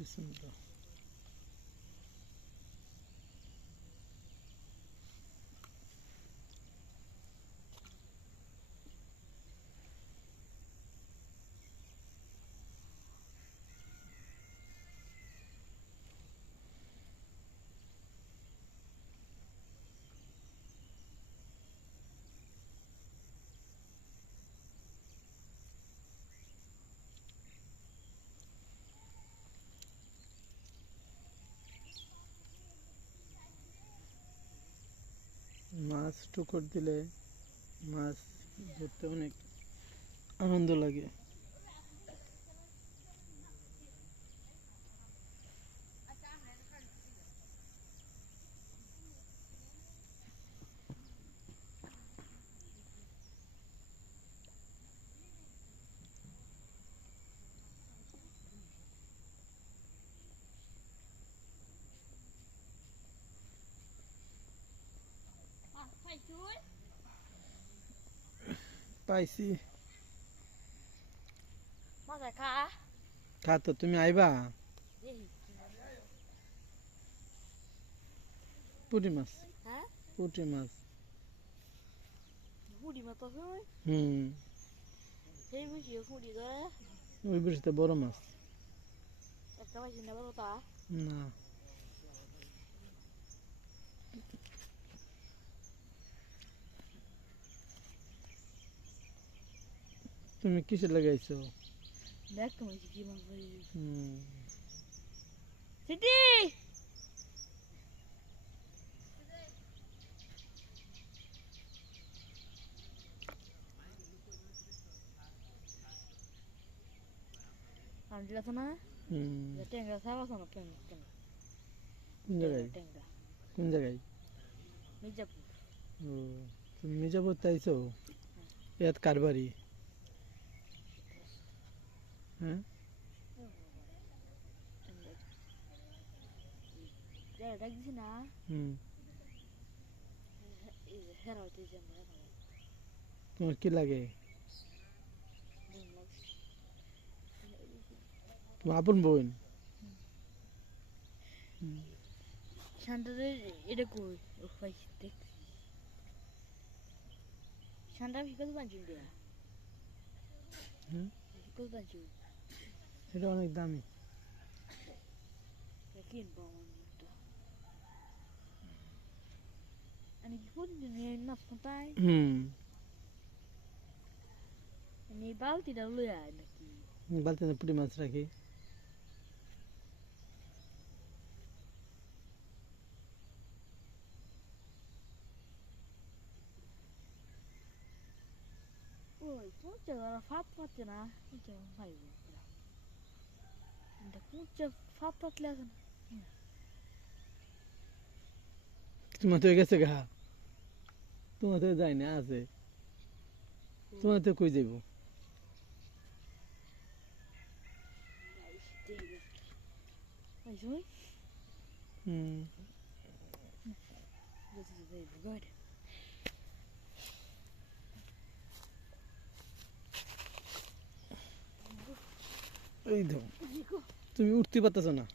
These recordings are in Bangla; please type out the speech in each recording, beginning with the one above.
বিসমিল্লাহ। মাছ টুকর দিলে মাছ ধরতে অনেক আনন্দ লাগে। পাইছি। খা তো, তুমি আইবা? পুঁটি মাছ। পুঁটি মাছ। ওই বৃষ্টিতে বড় মাছ না। তুমি কিসে লাগাইছো? কোন জায়গায়? কোন জায়গায়? ও, তুমি মির্জাপুর তাইছো? এত কারবারি? হ্যাঁ, তোমার কি লাগে? তোমার আপন বোন? এটা কই ঠান্ডা ভিকল বাঁচুন দেয়া ভিকল বাঁচুন এটা অনেক দামি। কিনবো আমি কি করি না তাই বালতিটা লইয়া নাকি বালতিতে পুঁটি মাছ রাখি। ওই কুচা ফাত পাচ্ছে না কুচা ভাই কুচা ফাত পাতলে এখন তোমার তো গেছে গা, তোমার তো যাই না, আছে তোমার তো কই যাইব? This is very good. এই তো, তুমি উঠতে পারতেছ না।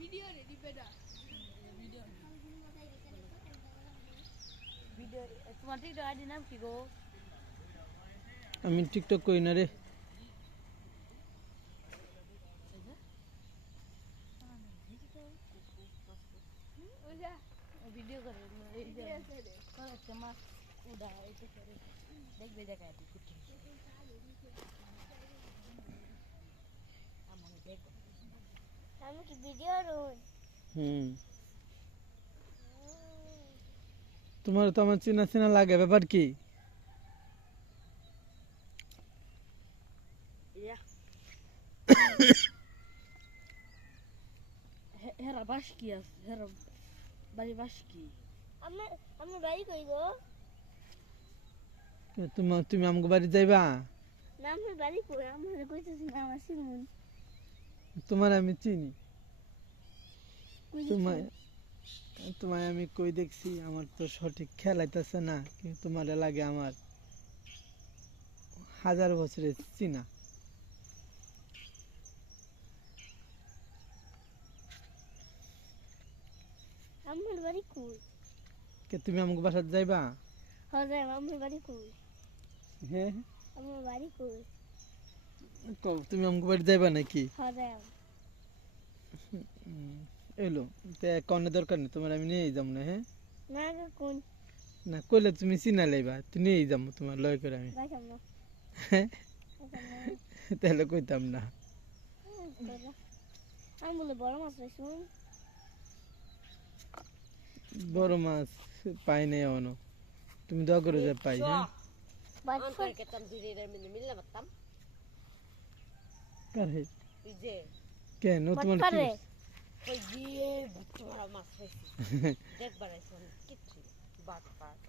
ভিডিও তোমার টিকটক আইডি নাম কি গো? আমি টিকটক করি না রে। ভিডিও করে করে মাছ উড়া এটা করে দেখবে দেখায় আমার দেখো আমি কি ভিডিও রই হুম, তোমার তো আমার চেনা চেনা লাগে, ব্যাপার কি? ইয়া হেরা বাস কি আছে হেরা বাড়ি বাস কি আমি আমি বাড়ি কই গো তুমি আমাকে বাড়ি যাইবা? না আমি বাড়ি কই আমি কইতেছি না আমার সিমুন তোমার আমি চিনি। কই তোমায় তোমায় আমি কই দেখছি, আমার তো সঠিক খেয়াল আইতাছে না, কিন্তু তোমার লাগে আমার 1000 বছরের চিনা। আমার বাড়ি কই তুমি আমাকে বাসায় যাইবা? হবে আমার বাড়ি কই হ্যাঁ, আমার বাড়ি কই কও তুমি আমাকে বাড়ি যাইবা নাকি? হবে এলো তো কনে দরকার নেই, তোমার আমি নিয়েই যাবো না। হ্যাঁ, না কোন না কইলে তুমি চিনা লাইবা, তুমি নিয়েই যাবো তোমার লয় করে আমি। বাসাম না হ্যাঁ, বাসাম না তাহলে কইতাম না। আমি বলে বড় মাছ পাইছুন বড় মাছ পাই নাই এখনো, তুমি দোয়া করে যে পাই। হ্যাঁ, বাচ্চা কেতাম দুইটার মধ্যে মিললে পারতাম কারে তুই যে কেন তোমার কি? বাচ্চারে কই গিয়ে ভুট্টো মারা মাছ পাইছি দেখবার আইসি কিচ্ছু বাট পাট